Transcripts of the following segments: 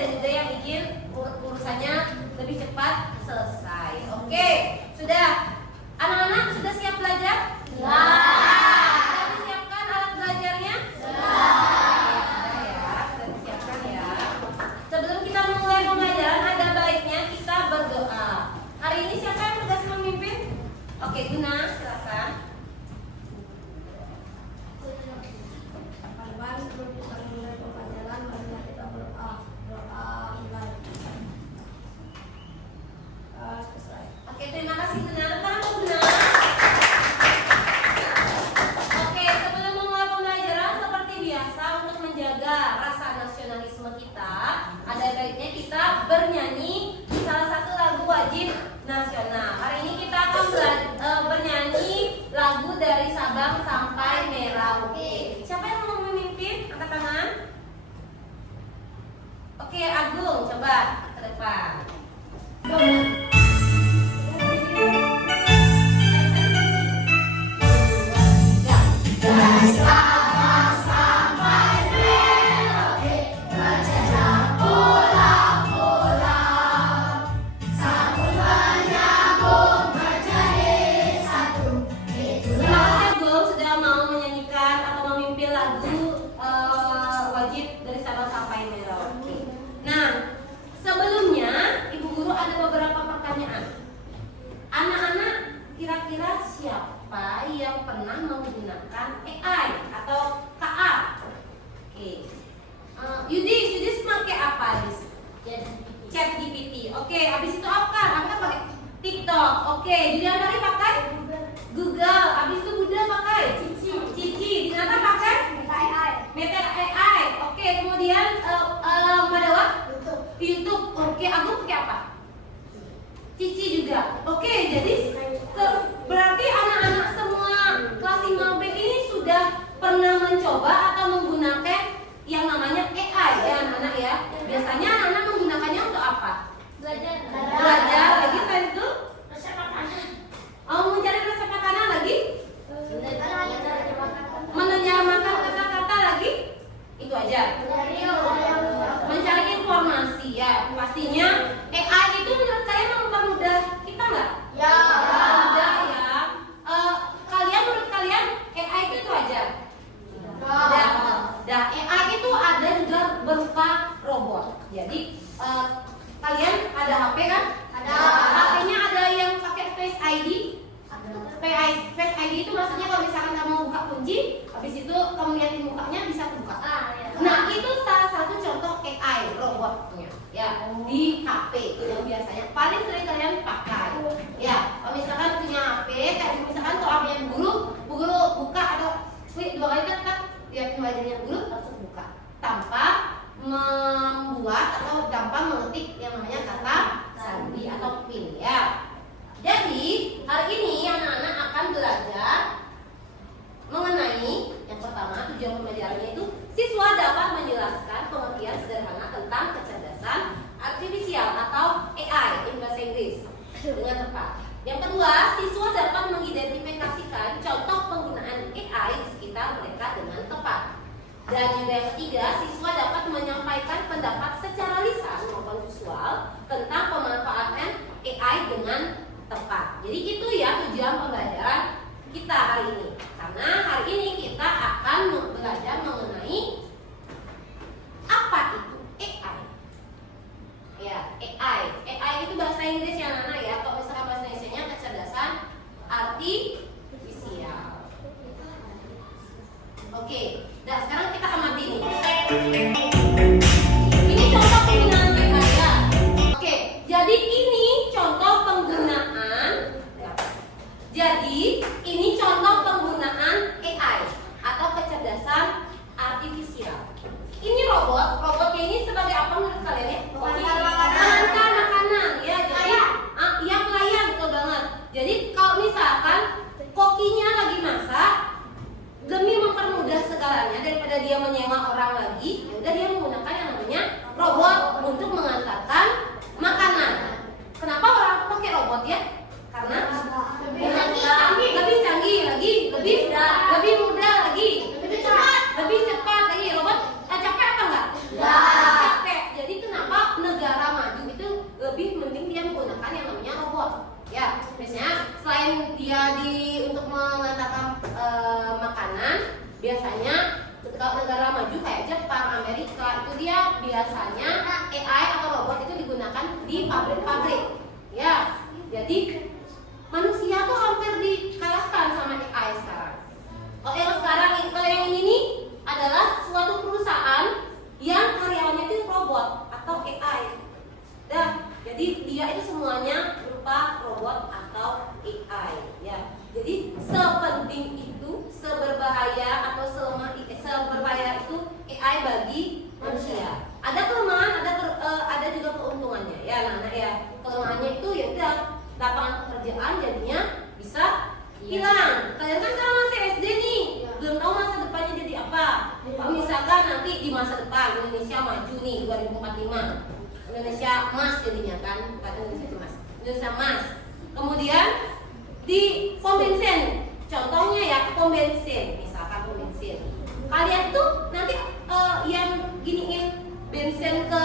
dan juga yang ingin urusannya lebih cepat selesai. Oke, sudah. Anak-anak sudah siap belajar? Sudah disiapkan alat belajarnya? Sudah ya, sudah disiapkan ya. Sebelum kita memulai pembelajaran, ada baiknya kita berdoa. Hari ini siapa yang tugas memimpin? Oke, Guna, silakan. Sebelum kita mulai pembelajaran, marilah kita berdoa. Mulai. Selesai. Oke, terima kasih Guna. Tangan Guna. Oke, sebelum memulai pembelajaran, seperti biasa untuk menjaga rasa nasionalisme kita, ada baiknya kita bernyanyi di salah satu lagu wajib nasional. Hari ini kita akan bernyanyi lagu dari Sabang sampai Merauke. Siapa yang mau memimpin? Angkat tangan. Oke, Agung, coba ke depan. Kira-kira siapa yang pernah menggunakan AI atau KA? Oke. Yudis pakai apa, Yudis? ChatGPT. Oke, habis itu apa? Apa pakai TikTok. Oke, Julian pakai Google. Habis itu Buddha pakai Cici. Dinata pakai Meta AI. Oke, kemudian Madawa YouTube. Oke, Agung pakai apa? Cici juga. Oke, jadi berarti anak-anak semua kelas 5B ini sudah pernah mencoba atau menggunakan yang namanya AI ya anak-anak ya. Biasanya anak-anak menggunakannya untuk apa? Belajar lagi, selain itu Resep makanan. mencari resep makanan lagi, menerjemahkan kata-kata lagi, itu aja. Mencari informasi ya. Pastinya AI itu menurut kalian mempermudah kita nggak? Ya. Mudah ya. Kalian menurut kalian AI itu aja? Dah, AI itu ada juga berupa robot. Jadi kalian ada HP kan? Ada. HP-nya ada yang pakai Face ID. Face ID itu maksudnya kalau misalkan kamu buka kunci, habis itu kamu lihatin mukanya bisa buka. Nah, itu salah satu contoh AI robotnya ya di HP yang biasanya paling sering kalian pakai. Ya, kalau misalkan punya HP, kayak misalkan kalau HP yang guru buka atau klik 2 kali kan lihat wajahnya guru langsung buka tanpa membuat atau tanpa mengetik yang namanya kata sandi atau pin ya. Jadi hari ini anak-anak akan belajar mengenai yang pertama, tujuan pembelajarannya itu siswa dapat menjelaskan pengertian sederhana tentang kecerdasan artifisial atau AI in bahasa Inggris dengan tepat. Yang kedua, siswa dapat mengidentifikasikan contoh penggunaan AI di sekitar mereka dengan tepat. Dan juga yang ketiga, siswa dapat menyampaikan pendapat secara lisan maupun visual tentang pemanfaatan AI dengan tepat. Jadi itu ya tujuan pembelajaran kita hari ini. Karena hari ini kita akan belajar mengenai apa itu AI. Ya, AI. AI itu bahasa Inggris ya anak-anak ya. Kalau misalkan bahasa Indonesia-nya kecerdasan artifisial. Oke. Nah, sekarang kita amati nih. Ini contoh biasanya AI atau robot itu digunakan di pabrik-pabrik. Ya, jadi manusia tuh hampir dikalahkan sama AI sekarang. Oh, yang sekarang kalau yang ini nih adalah suatu perusahaan yang karyawannya itu robot atau AI. Jadi dia itu semuanya berupa robot atau AI. Ya, jadi sepenting itu, seberbahaya atau seberbahaya itu AI bagi manusia. Ada kelemahan, ada juga keuntungannya. Ya, anak-anak ya. Kelemahannya itu ya udah lapangan pekerjaan jadinya bisa hilang. Kalian kan sekarang masih SD nih, belum tahu masa depannya jadi apa. Kalau misalkan nanti di masa depan Indonesia maju nih 2045, Indonesia emas jadinya kan, bukan Indonesia emas, Indonesia emas. Kemudian di pom bensin, contohnya ya pom bensin, misalkan pom bensin. Kalian tuh nanti yang giniin bensin ke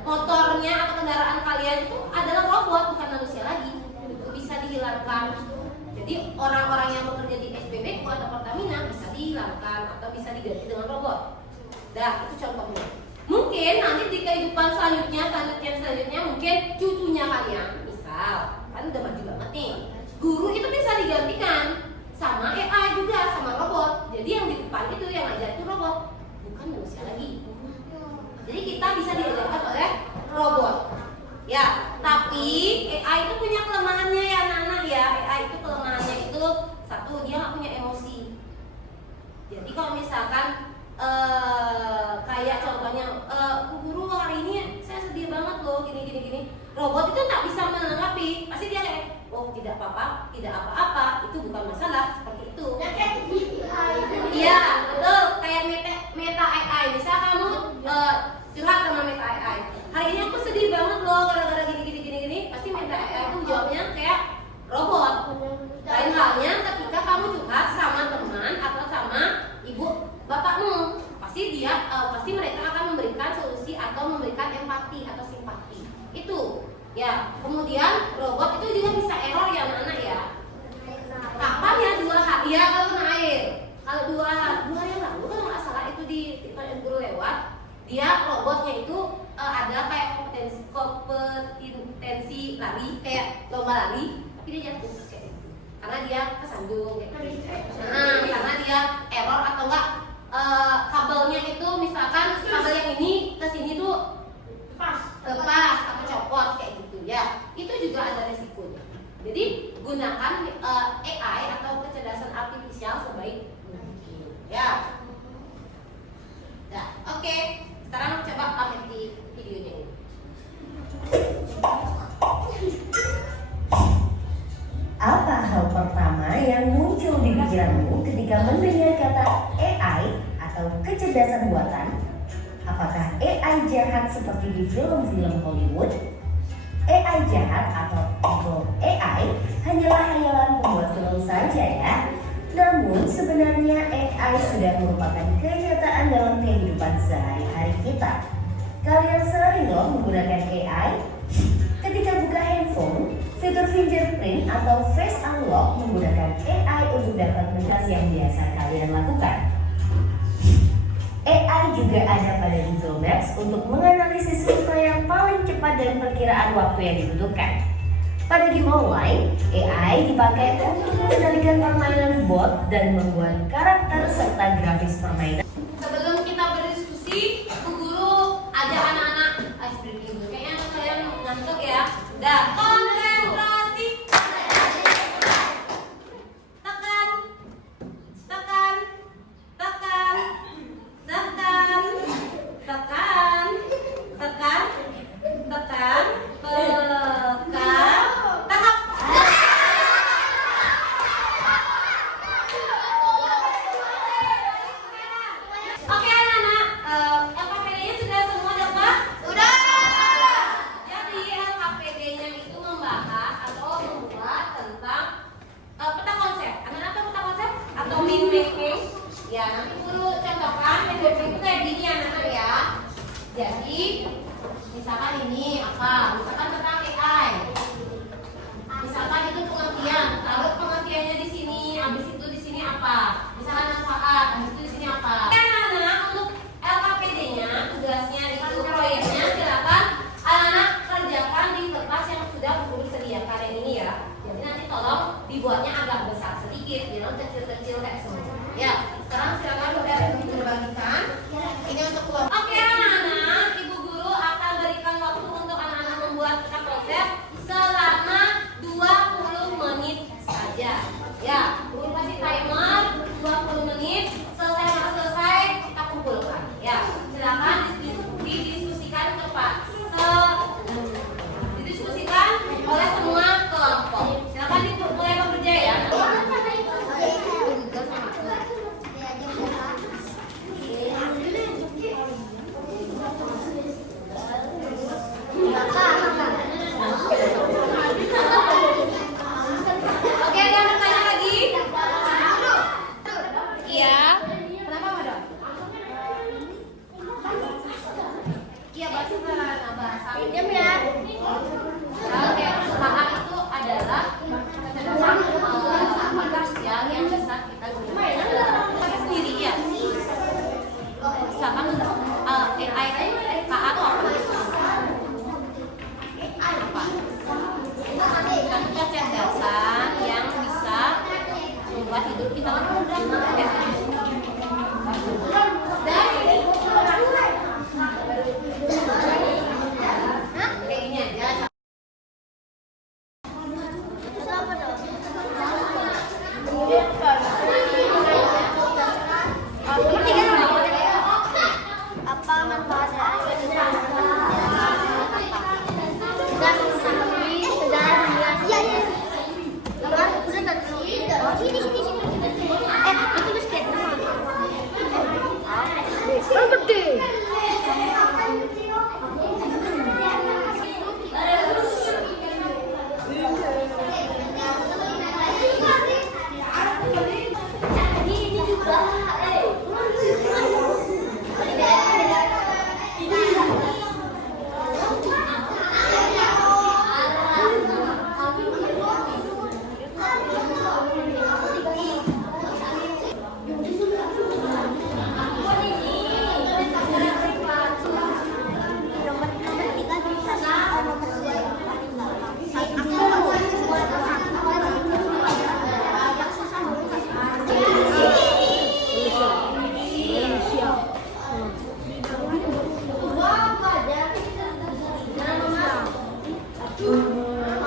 motornya atau kendaraan kalian itu adalah robot, bukan manusia lagi. Itu bisa dihilangkan. Jadi orang-orang yang bekerja di SPBU atau Pertamina bisa dihilangkan atau bisa diganti dengan robot. Itu contohnya. Mungkin nanti di kehidupan selanjutnya mungkin cucunya kalian, misal kan udah maju banget nih, guru itu bisa digantikan sama AI juga, sama robot. Jadi yang di depan itu yang ngajar itu robot, bukan manusia lagi. Jadi kita bisa diajarkan oleh robot. Ya, tapi AI itu punya kelemahannya ya anak-anak ya. AI itu kelemahannya itu satu, dia nggak punya emosi. Jadi kalau misalkan kayak contohnya guru hari ini saya sedih banget loh gini, robot itu nggak bisa menanggapi, pasti dia kayak oh tidak apa-apa, tidak apa-apa, itu bukan masalah, seperti itu. Ya kayak gitu. Iya betul, kayak meta AI. Bisa kamu curhat sama meta AI, hari ini aku sedih banget loh gara-gara gini, pasti meta AI itu jawabnya kayak robot. Lain halnya ketika kamu curhat sama teman atau sama ibu bapakmu, pasti mereka akan memberikan solusi atau memberikan empati atau simpati. Itu ya. Kemudian robot itu juga bisa error ya anak-anak ya. Kapan ya 2 hari ya kalau kena air. Kalau 2 hari yang lalu kalau nggak salah itu di TikTok guru lewat, dia robotnya itu ada kayak kompetensi lari, kayak lomba lari, tapi dia jatuh kayak gitu. Karena dia kesandung kayak gitu. Karena dia error atau enggak kabelnya itu misalkan kabel yang ini ke sini tuh lepas atau copot kayak gitu ya. Itu juga ada resikonya. Jadi gunakan AI atau kecerdasan artifisial sebaik mungkin ya. Oke. Sekarang coba amati videonya ini. Apa hal pertama yang muncul di pikiranmu ketika mendengar kata AI atau kecerdasan buatan? Apakah AI jahat seperti di film-film Hollywood? AI jahat atau evil AI hanyalah hayalan pembuat film saja ya. Namun sebenarnya AI sudah merupakan kenyataan dalam kehidupan sehari-hari kita. Kalian sering loh menggunakan AI? Ketika buka handphone, fitur fingerprint atau face unlock menggunakan AI untuk dapat mengas yang biasa kalian lakukan. AI juga ada pada Google Maps untuk menganalisis rute yang paling cepat dan perkiraan waktu yang dibutuhkan. Pada game online, AI dipakai untuk mengendalikan permainan bot dan membuat karakter serta grafis permainan. Sebelum kita berdiskusi, Bu Guru ajak anak-anak ice breaking. Kayaknya kalian ngantuk ya. Konsentrasi. Tekan. Iya, bahasa. Nah, bahasa. Diam ya. Oke, AA itu adalah kecerdasan artifisial yang bisa kita gunakan kita sendiri ya. Misalkan AI AA itu apa? Itu kecerdasan yang bisa membuat hidup kita lebih mudah. Ya. Kayak gini aja. Apa manfaatnya?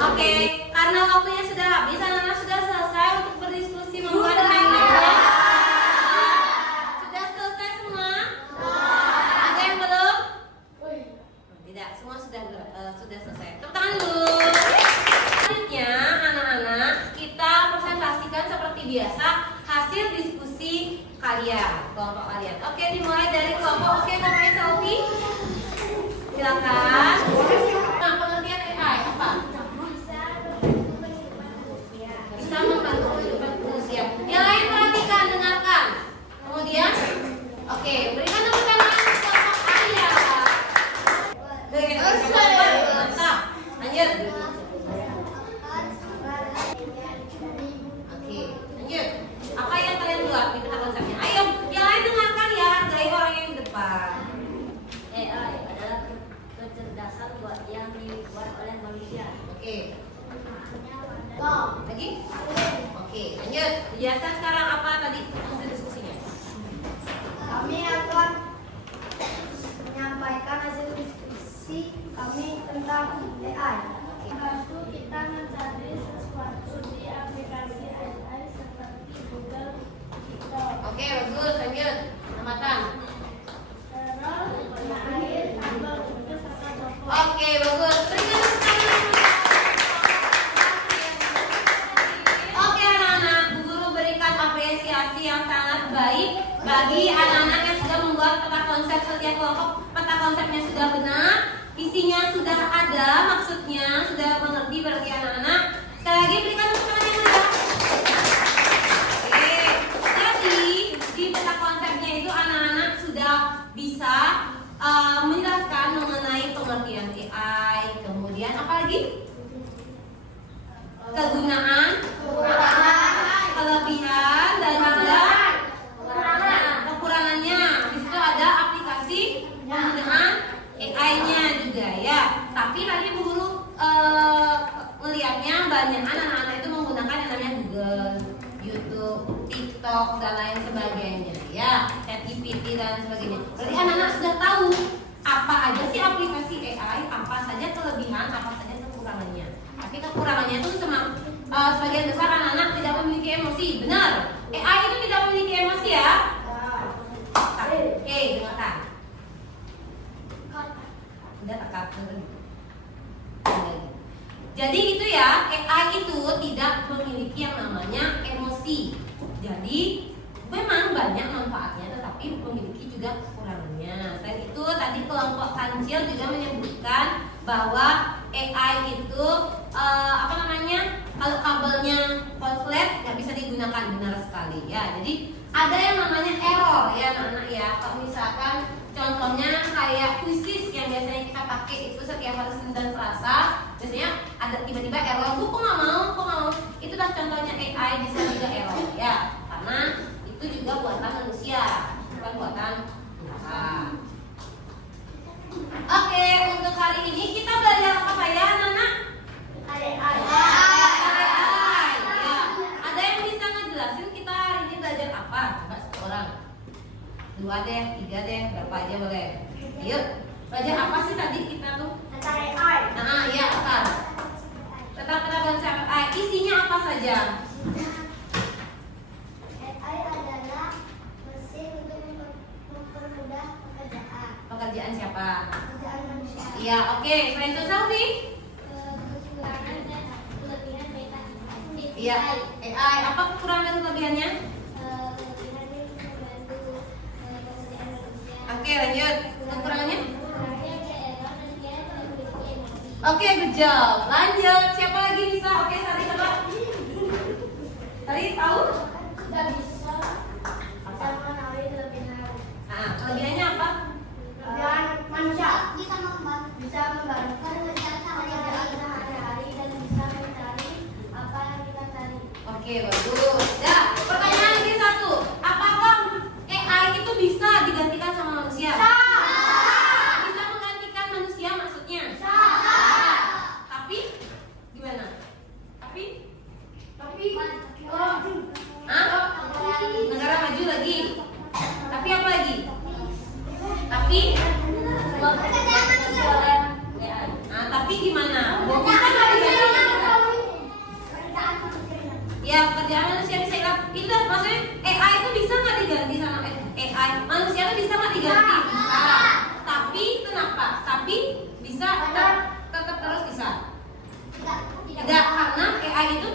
Oke, karena waktunya sudah habis, anak-anak sudah selesai untuk berdiskusi membuat mainan. Sudah selesai semua? Ada yang belum? Tidak, semua sudah selesai. Tepuk tangan dulu. Selanjutnya, anak-anak, kita presentasikan seperti biasa hasil diskusi kalian, kelompok kalian. Oke, dimulai dari kelompok. Oke, namanya Selfie. Silakan. Nah, pengertian AI apa? Bisa membantu kehidupan manusia. Yang lain perhatikan, dengarkan. Kemudian, oke, berikan tepuk tangan untuk kelompok ayah. Mantap. Lanjut. Oke, lanjut. Apa yang kalian buat di peta konsepnya? Ayo, yang lain dengarkan ya, hargai orang yang di depan. AI adalah kecerdasan yang dibuat oleh manusia. Oke. Lagi? Oke, lanjut. Dijelaskan sekarang apa tadi hasil diskusinya? Kami akan menyampaikan hasil diskusi kami tentang AI. Membantu kita mencari sesuatu di aplikasi AI seperti Google, TikTok, Oke, bagus. Lanjut. Tambahkan. air, tambah buku, sama toko. Oke, bagus. Berikan tepuk tangan. Oke, anak-anak, Bu Guru berikan apresiasi yang sangat baik bagi anak-anak yang sudah membuat peta konsep setiap kelompok. Peta konsepnya sudah benar, isinya sudah ada, maksudnya sudah mengerti bagi anak-anak. Sekali lagi berikan tepuk tangan yang meriah. Oke, jadi di peta konsepnya itu anak-anak sudah bisa menjelaskan mengenai pengertian AI, kemudian apa lagi? Kegunaan, kelebihan, dan juga kekurangannya. Di situ ada aplikasi penggunaan AI-nya juga ya. Tapi tadi Bu Guru melihatnya banyak anak-anak itu menggunakan yang namanya Google, YouTube, TikTok dan lain sebagainya ya, ChatGPT dan sebagainya. Berarti anak-anak sudah tahu apa aja sih aplikasi AI, apa saja kelebihan, apa saja kekurangannya. Tapi kekurangannya itu sebagian besar anak-anak tidak memiliki emosi. Benar, AI itu tidak memiliki emosi ya. Oke, dengarkan. Udah tak Jadi itu ya, AI itu tidak memiliki yang namanya emosi. Jadi memang banyak manfaatnya, tetapi memiliki juga kekurangannya. Selain itu tadi kelompok kancil juga menyebutkan bahwa AI itu kalau kabelnya konslet nggak bisa digunakan, benar sekali ya. Jadi ada yang namanya error ya anak-anak ya. Kalau misalkan contohnya kayak kuisis yang biasa hari Senin dan Selasa, biasanya ada tiba-tiba error, kok nggak mau, itu dah contohnya AI bisa juga error ya, karena itu juga buatan manusia, bukan buatan Tuhan. Oke, untuk hari ini kita belajar apa saya, anak-anak? AI. Ya, ada yang bisa ngejelasin kita hari ini belajar apa? Coba satu orang, 2 deh, 3 deh, berapa aja boleh. Yuk, belajar apa sih tadi kita tuh? AI. Nah, iya, betul. Tentang keterbatasan AI, isinya apa saja? AI adalah mesin untuk mempermudah pekerjaan. Pekerjaan siapa? Pekerjaan manusia. Iya, oke. Selain itu, Selfie? Kekurangan dan kelebihan AI. Iya, AI. Apa kekurangan dan kelebihannya? Kelebihannya bisa membantu pekerjaan manusia. Oke, lanjut. Kekurangannya? Kekurangannya ada error dan dia tidak memiliki emosi. Oke, good job. Lanjut. Siapa lagi bisa? Oke, Sari coba. Sari tahu? Tidak bisa mengetahui kelebihan. Nah, kelebihannya apa? Kelebihan manusia bisa membantu pekerjaan sehari-hari dan bisa mencari apa yang kita cari. Oke, bagus. Dah, pertanyaan lagi satu. Apakah AI itu bisa digantikan sama manusia? Bisa menggantikan manusia maksudnya? Tapi gimana? Tapi? Hah? Negara maju lagi. Tapi apa lagi? Tapi? Nah, tapi gimana? Bisa nggak digantikan? Ya, pekerjaan manusia bisa hilang. Itu maksudnya AI itu bisa nggak diganti sama AI? Manusia itu bisa nggak diganti? Bisa. Tapi kenapa? Tapi bisa tetap terus bisa. Tidak, karena AI itu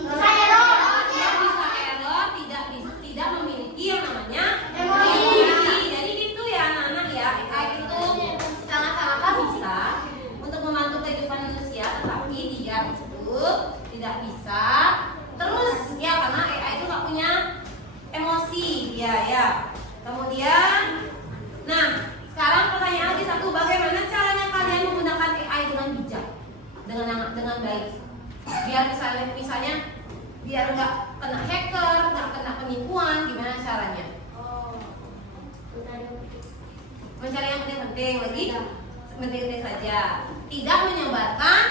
Bisa error. tidak bisa error, tidak memiliki yang namanya Emosi. Jadi gitu ya anak-anak ya. AI itu sangat-sangat bisa untuk membantu kehidupan manusia, tetapi dia itu tidak bisa terus ya, karena AI itu nggak punya emosi ya. Kemudian, nah sekarang pertanyaan lagi satu, bagaimana caranya kalian menggunakan AI dengan bijak, dengan baik, biar misalnya biar nggak kena hacker, nggak kena penipuan, gimana caranya? Mencari yang penting-penting lagi, penting-penting saja, tidak menyebarkan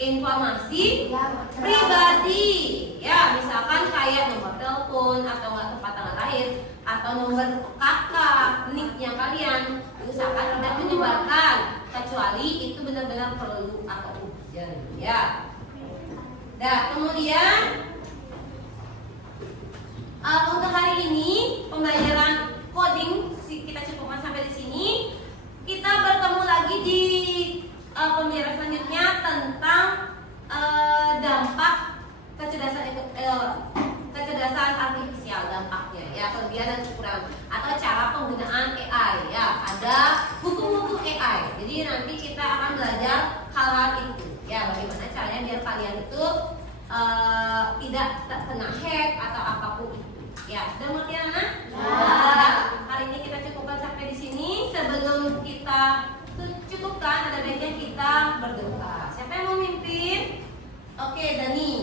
informasi pribadi ya, misalkan kayak nomor telepon atau nggak tempat tanggal lahir atau nomor kakak, nicknya kalian, usahakan tidak menyebarkan kecuali itu benar-benar perlu atau urgent ya. Nah, kemudian untuk hari ini pembelajaran coding kita cukupkan sampai di sini. Kita bertemu lagi di pembelajaran selanjutnya tentang dampak kecerdasan artifisial, dampaknya ya, kelebihan dan kekurangan atau cara penggunaan AI ya. Ada hukum-hukum AI. Jadi nanti kita akan belajar hal-hal itu ya, bagaimana caranya biar kalian itu tidak kena hack atau apapun itu. Ya, sudah mengerti anak? Ya. Hari ini kita cukupkan sampai di sini. Sebelum kita cukupkan, ada baiknya kita berdoa. Siapa yang mau mimpin? Oke, Dani.